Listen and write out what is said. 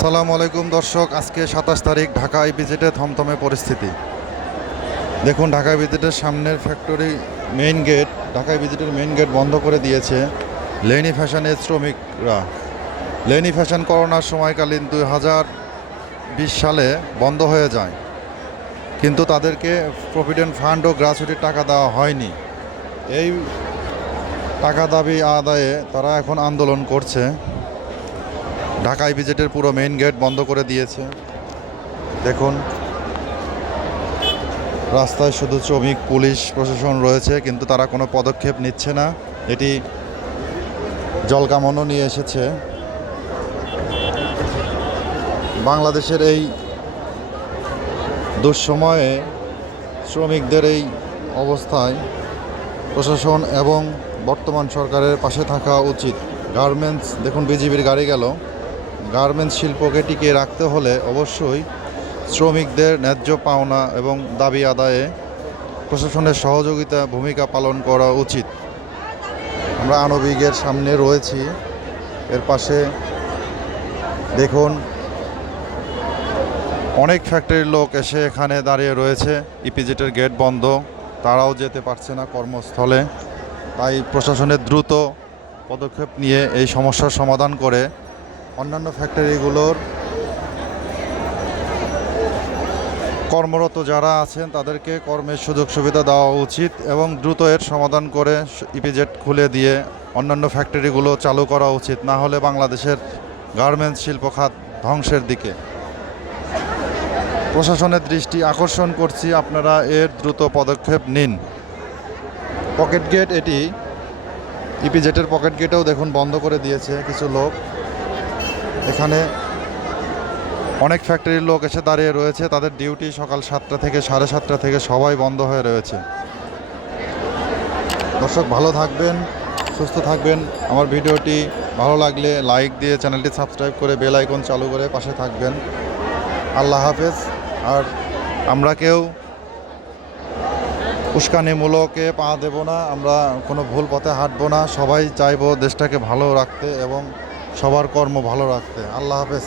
আসসালামু আলাইকুম দর্শক, আজকে সাতাশ তারিখ ঢাকা ভিজিটে থমথমে পরিস্থিতি। দেখুন ঢাকা ভিজিটের সামনের ফ্যাক্টরি মেইন গেট ঢাকা ভিজিটের মেইন গেট বন্ধ করে দিয়েছে লেনি ফ্যাশনের শ্রমিকরা। লেনি ফ্যাশন করোনার সময়কালীন দুই হাজার বিশ সালে বন্ধ হয়ে যায়। কিন্তু তাদেরকে প্রভিডেন্ট ফান্ড ও গ্রাচুইটির টাকা দেওয়া হয়নি। এই টাকা দাবি আদায়ে তারা এখন আন্দোলন করছে। ঢাকায় ভিজিটের পুরো মেইন গেট বন্ধ করে দিয়েছে। দেখুন, রাস্তায় শুধু শ্রমিক, পুলিশ, প্রশাসন রয়েছে, কিন্তু তারা কোনো পদক্ষেপ নিচ্ছে না। এটি জলকামনও নিয়ে এসেছে। বাংলাদেশের এই দুঃসময়ে শ্রমিকদের এই অবস্থায় প্রশাসন এবং বর্তমান সরকারের পাশে থাকা উচিত। গার্মেন্টস দেখুন, বিজিবির গাড়ি গেল। গার্মেন্টস শিল্পকে টিকিয়ে রাখতে হলে অবশ্যই শ্রমিকদের ন্যায্য পাওনা এবং দাবি আদায়ে প্রশাসনের সহযোগিতা ভূমিকা পালন করা উচিত। আমরা আণবিকের সামনে রয়েছি। এর পাশে দেখুন, অনেক ফ্যাক্টরির লোক এসে এখানে দাঁড়িয়ে রয়েছে। ইপিজেটের গেট বন্ধ, তারাও যেতে পারছে না কর্মস্থলে। তাই প্রশাসনের দ্রুত পদক্ষেপ নিয়ে এই সমস্যার সমাধান করে অন্যান্য ফ্যাক্টরিগুলোর কর্মরত যারা আছেন, তাদেরকে কর্মের সুযোগ সুবিধা দেওয়া উচিত এবং দ্রুত এর সমাধান করে ইপিজেট খুলে দিয়ে অন্যান্য ফ্যাক্টরিগুলো চালু করা উচিত, না হলে বাংলাদেশের গার্মেন্টস শিল্প খাত ধ্বংসের দিকে। প্রশাসনের দৃষ্টি আকর্ষণ করছি, আপনারা এর দ্রুত পদক্ষেপ নিন। পকেট গেট এটি ইপিজেটের পকেট গেটেও দেখুন বন্ধ করে দিয়েছে কিছু লোক। এখানে অনেক ফ্যাক্টরির লোক এসে দাঁড়িয়ে রয়েছে। তাদের ডিউটি সকাল সাতটা থেকে সাড়ে সাতটা থেকে সবাই বন্ধ হয়ে রয়েছে। দর্শক, ভালো থাকবেন, সুস্থ থাকবেন। আমার ভিডিওটি ভালো লাগলে লাইক দিয়ে চ্যানেলটি সাবস্ক্রাইব করে বেল আইকন চালু করে পাশে থাকবেন। আল্লাহ হাফেজ। আর আমরা কেউ উস্কানিমূলকে পা দেব না, আমরা কোনো ভুল পথে হাঁটবো না। সবাই চাইব দেশটাকে ভালো রাখতে এবং সবার কর্ম ভালো রাখতে। আল্লাহ হাফেজ।